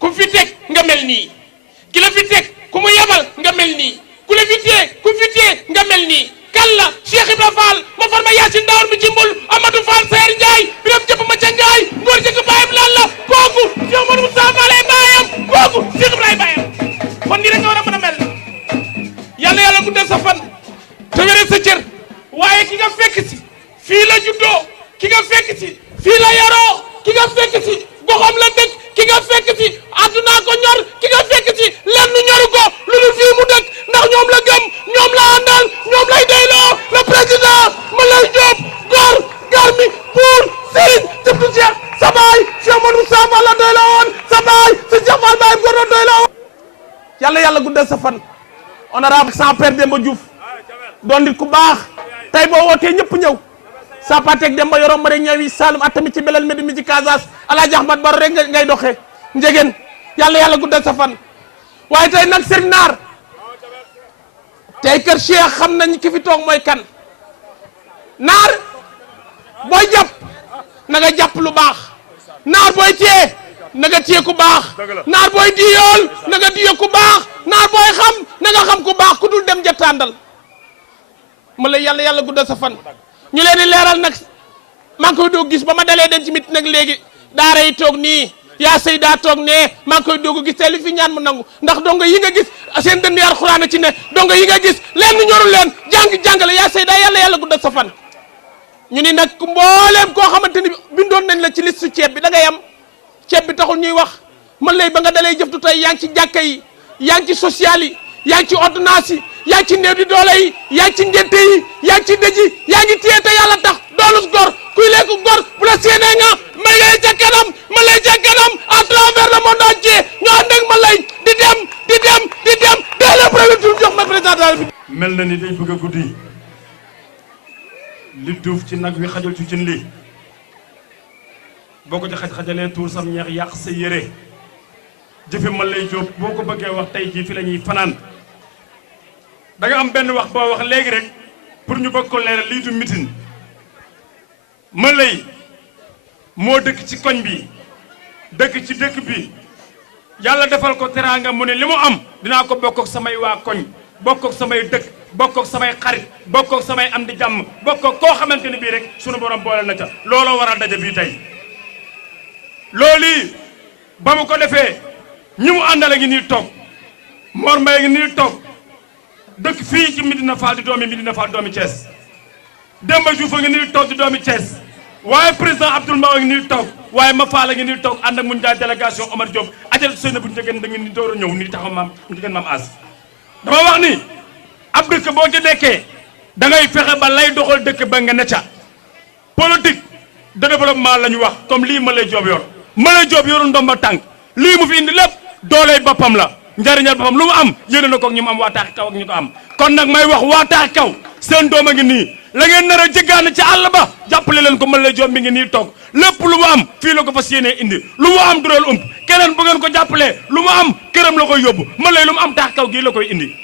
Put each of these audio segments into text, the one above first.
ku fi teg nga mel nii ki la fi teg ku mu yebal nga mel nii ku la fi téye ku fi téye nga mel nii kan la Cheikh Ibra Fall ma far ma Yaasin Ndawar mi ci mbul Amadou Fall Seer Njaay biram jëpp ma ca Njaay ngóor jëkk baayam lan la kooku Cheikh Modou Moussa Fall ay baayam kooku Cheikh Ibra ay baayam kon nii rek nga war a mën a mel yàlla yàlla guddal sa fan te wéral sa cër waaye ki nga fekk si fii la juddoo ki nga fekk si fii la yaroo ki nga fekk si goxam la dëkk ki nga fekk si àdduna ko ñor ki nga fekk si lenn ñoru ko lu dul fii mu dëkk ndax ñoom la gëm ñoom la àndal ñoom lay doyloo le président Moulay Diop góor garmi pour Serigne Tibdu Cheikh sa baay Cheikh Modou Moussa Fall la doyloo woon sa baay sa Cheikh Fall baay góor la doyloo woon yàlla yàlla guddal sa fan honorable sans père Demba Diouf doon nit ku baax tey boo wootee ñëpp ñëw sa patek Demba yorom mari ñëwi Saloum atami ci belal medi mi ci Casas Alaaji Ahmad Baro rek ngay doxee njegeen yàlla yàlla guddal sa fan waaye tey nag Serigne Naar tey kër Cheikh xam nañ ki fi toog mooy kan Naar booy jàpp na nga jàpp lu baax Naar booy téye na nga téye ku baax Naar booy diyool na nga diyo ku baax Naar booy xam na nga xam ku baax ku dul dem jatandal ma la yàlla yàlla guddal sa fan ñu leen di leeral nag maa ngi koy doog gis ba ma dalee dem ci mit nag léegi daara yi toog nii yaa sëy daa toog ne maa ngi koy doog gis tey li fi ñaan mu nangu ndax dongo yi nga gis seen dënd yar xuraan ci ne dongo yi nga gis leen ñorul leen jàngale yaa sëy daa yàlla yàlla guddal sa fan ñu ni nag mbooleem koo xamante ni bindoon nañ la ci liste ceeb bi da ngay am ceeb bi taxul ñuy wax man lay ba nga dalee jëftu tey yaa ngi ci jàkka yi yaa ngi ci social yi yaa ngi ci ordonnance yi yaa ngi ci néew di doole yi yaa ngi ci ngénte yi yaa ngi ci dëj yi yaa ngi téye te yàlla tax doolus gor kuy lekku gor bu la séenee nga ma lay ca kanam à travers le monde entier ñoo ànd ak ma lay di dem dès le premier tour jox ma président de la République mel na ni day bëgg a guddi li duuf ci nag wi xajul ci cin li boo ko ci xajalee tuur sam ñeex yàq sa yére jëfe ma lay jóob boo ko bëggee wax tey jii fi la ñuy fanaan da nga am benn wax boo wax léegi rek pour ñu bëgg ko leeral lii du mitin ma lay moo dëkk ci koñ bi dëkk ci dëkk bi yàlla defal ko teraanga mu ne li mu am dinaa ko bokk ak samay waa koñ bokk ak samay dëkk bokk ak samay xarit bokk ak samay am di jàmm bokk ak koo xamante ne bii rek sunu borom boole na ca looloo waral daje bii tey loolu ba mu ko defee ñi mu àndal a ngi nii toog Mor Mbaye ngi nii toog dëkk fii ci Medina Fall di doomi Thiès Demba Diouf a ngi nii toog di doomi Thiès waaye président Abdoul Mbaw a ngi nii toog waaye ma Fall a ngi nii toog ànd ak mun jaay délégation Omar Diop ajal sëyna bu njëgeen da ngeen ni door a ñëw nii taxaw maam njëgeen maam as dama wax ni ab dëkk boo ci nekkee da ngay fexe ba lay doxal dëkk ba nga ne ca politique de développement la ñu wax comme lii ma lay Diop yor ma lay Diop yorul ndomba tànk lii mu fi indi lépp dooley boppam la njariñal boppam lu mu am yéene na ko ak ñu mu am waa taaxi kaw ak ñu ko am kon nag may wax waa taaxi kaw seen doom a ngi nii la ngeen nar a jéggaane ci àll ba jàppale leen ko mën lay joom mi ngi nii toog lépp lu mu am fii la ko fas yéenee indi lu mu am dural ump keneen bu ngeen ko jàppalee lu mu am këram la koy yóbbu mën lay lu mu am taaxi kaw gii la koy indi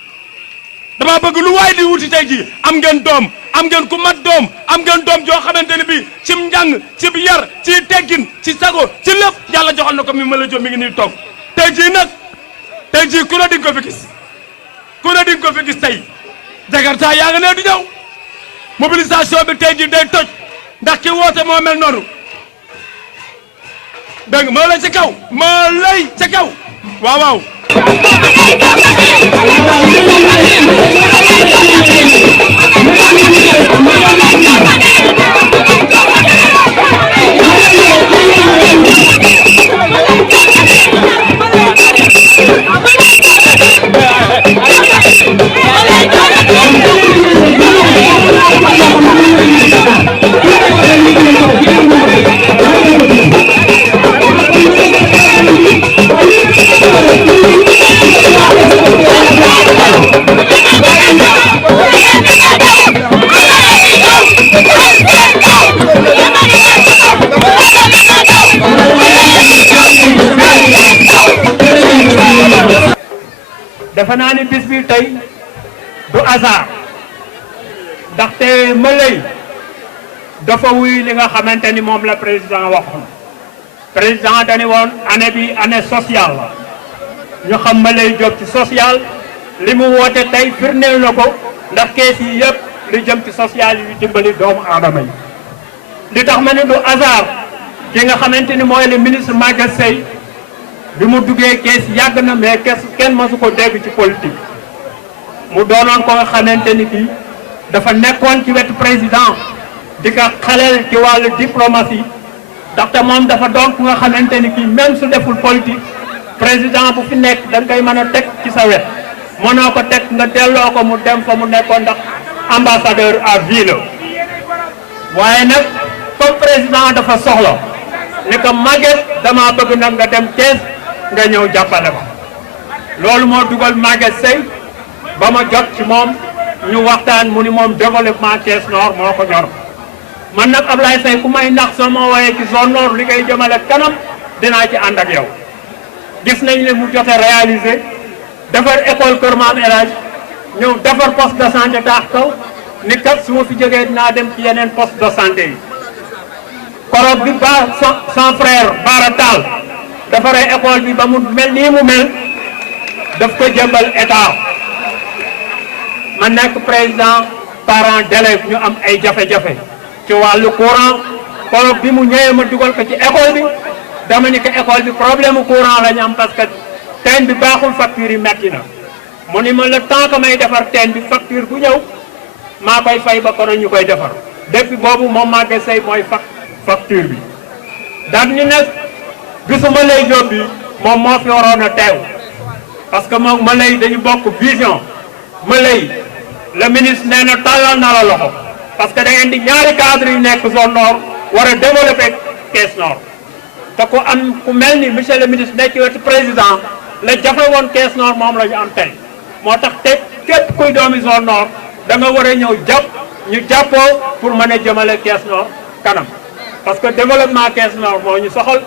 dama bëgg lu waay di wuti tey jii am ngeen doom am ngeen ku mat doom am ngeen doom joo xamante ne bii cim njàng ci yar ci teggin ci sago ci lépp yàlla joxal na ko mi mën lay joom mi ngi nii toog tey jii nag tey jii ku ne di nga ko fi gis ku ne di nga ko fi gis tey Jakarta yaa nga ne di ñëw mobilisation bi tey jii day toj ndax ki woote moo mel noonu dégg nga moo lay ca kaw moo lay ca kaw waaw waaw defe naa ni bis bi tey du hasard ndaxte Moulay dafa wuy li nga xamante ni moom la président waxoon président dañu woon année bi année sociale la ñu xam ma lay jóg ci social li mu woote tey firndeel na ko ndax kees yi yëpp li jëm ci social yi dimbali doomu aadama yi li tax ma ne du hasard ki nga xamante ni mooy le ministre Maguette Seye bi mu duggee kees yàgg na mais kees kenn masu ko dégg ci politique mu doonoon ko nga xamante ni kii dafa nekkoon ci wetu président di ko xaleel ci wàllu diplomatie ndaxte moom dafa doon ku nga xamante ni kii même su deful politique président bu fi nekk da nga koy mën a teg ci sa wet mënoo ko teg nga delloo ko mu dem fa mu nekkoon ndax ambassadeur à vie la waaye nag comme président dafa soxla ni ko Maguette dama bëgg nag nga dem Thiès nga ñëw jàppale ko loolu moo dugal Maguette Seye ba ma jot ci moom ñu waxtaan mu ni moom développement Thiès Nord moo ko ñor man nag Ablaye Seye ku may nax soo ma wooyee ci zone nord li ngay jëmale kanam dinaa ci ànd ak yow gis nañ ne mu jote réalisé defar école Kër Maam El Hadj ñëw defar poste de santé taax kaw ni kat su ma fi jógee dinaa dem ci yeneen poste de santé yi koroog bi ba son frère Bara Tall defaree école bi ba mu mel nii mu mel daf ko jëmbal état ma nekk président parent d'élèves ñu am ay jafe-jafe ci wàllu courant koroog bi mu ñëwee ma dugal ko ci école bi dama ni ko école bi problème courant la ñu am parce que teen bi baaxul facture yi metti na mu ni ma le temps que may defar teen bi facture bu ñëw maa koy fay ba kono ñu koy defar depuis boobu moom Maguette Seye mooy facture bi daan ñu nag gisuma lay jóob bi moom moo fi waroon a teew parce que moom ma lay dañu bokk vision ma lay le ministre nee na tàllal na la loxo parce que da ngeen di ñaari cadre yu nekk zone nord war a développer Thiès Nord te ku am ku mel ni monsieur le ministre nekk wetu président la jafe woon Thiès Nord moom la ñu am tey moo tax te képp kuy doomi zone nord da nga war a ñëw jàpp ñu jàppoo pour mën a jëmale Thiès Nord kanam parce que développement Thiès Nord moo ñu soxal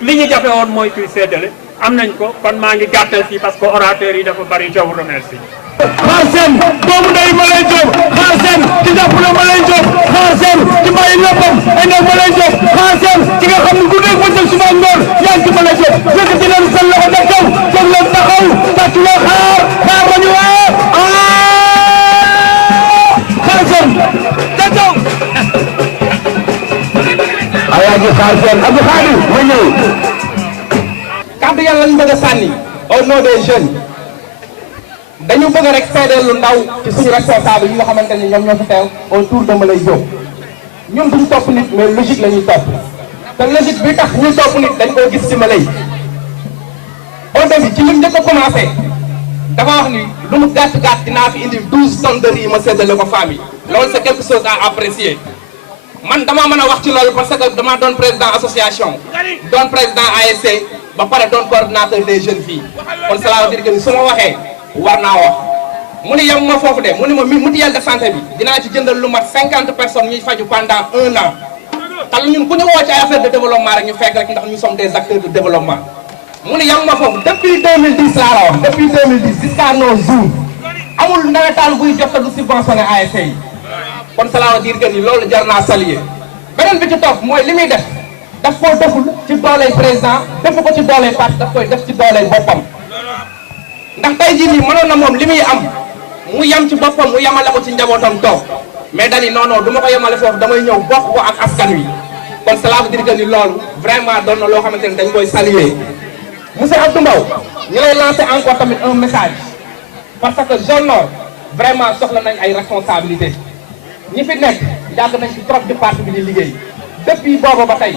li ñu jafe woon mooy kuy séddale am nañ ko kon maa ngi gàttal fii parce que orateurs yi dafa bari je vous remercie. xaar seen doomu ndey Malay Diop xaar seen ci jàppale Malay Diop xaar seen ci bàyyi léppam ay ndaw Malay Diop xaar seen ci nga xam ne ku nekk bëccëg suba ngoon yaa ngi ci Malay Diop yëkkati leen seen loxo ca kaw jóg leen taxaw tàcc leen xaar ba ñu xaar seen ca kaw Alaaji xaar seen Abdou Khadir ma ñëw kàddu yàlla lañ bëgg a sànni au nom des jeunes dañu bëgg rek seedeel lu ndaw ci suñu responsable yi nga xamante ni ñoom ñoo fi teew autour de Malay Diop ñun duñu topp nit mais logique la ñuy topp te logique bi tax ñuy topp nit dañ koo gis ci Malay au début ci lim njëkk a commencé dafa wax ni lu mu gàtt gàtt dinaa fi indi 12 tonnes de riz ma séddale ko famille loolu c'est quelque chose à apprécier man damaa mën a wax ci loolu parce que damaa doon président association doon président ASC ba pare doon coordinateur des jeunes filles kon cela veut dire que ni su ma waxee war naa wax mu ni yem ma foofu de mu ni ma mutuelle de santé bi dinaa ci jëndal lu mat 50 personnes ñuy faju pendant 1 an te ñun ku ñu woo ci ay affaire de développement rek ñu fekk rek ndax ñu sommes des acteurs de développement mu ni yem ma foofu depuis 2010 laa la wax depuis 2010 jusqu'à nos jours amul nawetaan buy jot du subventionné ASC yi kon cela veut dire que ni loolu jar naa saluer beneen bi ci topp mooy li muy def daf koo deful ci dooley président defu ko ci dooley parti daf koy def ci dooley boppam ndax tey jii nii mënoon na moom li muy am mu yem ci boppam mu yemale ko ci njabootam toog mais dani non non du ma ko yemale foofu damay ñëw bokk ko ak askan wi kon cela veut dire que ni loolu vraiment doon na loo xamante ni dañ koy saluer monsieur Abdou Mbow ñu lay lancer encore tamit un message parce que zone nord vraiment soxla nañ ay responsabilités ñi fi nekk yàgg nañ ci trop di parti bi di liggéey depuis boobu ba tey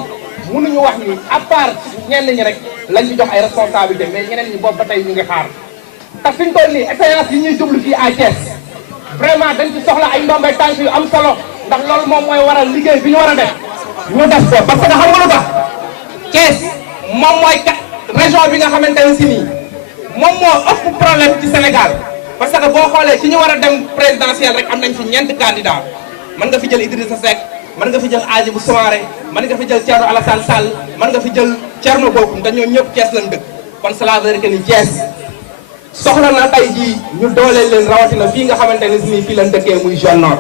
mënuñu wax ni à part ñenn ñi rek lañ ci jox ay responsabilités mais ñeneen ñi boobu ba tey ñu ngi xaar te fi ñu toll nii expérience yi ñuy jublu fii à Thiès vraiment dañ ci soxla ay ndombay tànk yu am solo ndax loolu moom mooy waral liggéey bi ñu war a def ñu def ko parce que xam nga lu tax Thiès moom mooy région bi nga xamante ne si nii moom moo ëpp problème ci Sénégal parce que boo xoolee ci ñu war a dem présidentiel rek am nañ fi ñeenti candidat mën nga fi jël Idrissa Seck mën nga fi jël Hadjibou Soumaré mën nga fi jël Thierno Alassane Sall mën nga fi jël Thierno Bocoum te ñoo ñëpp Thiès lañ dëkk kon cela veut dire que ni Thiès soxla na tey jii ñu dooleel leen rawatina fii nga xamante ne si nii fii lañ dëkkee muy zone nord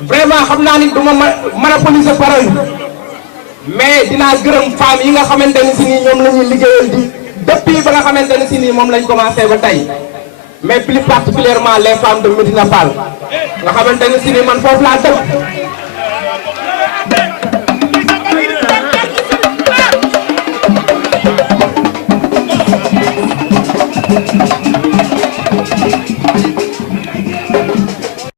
vraiment xam naa ni du ma monopoliser parole mais dinaa gërëm femmes yi nga xamante ne si nii ñoom la ñuy liggéeyal di depuis ba nga xamante ne si nii moom lañ commencé ba tey mais plus particulièrement les femmes de Médina Fall nga xamante ne si nii man foofu laa dëkk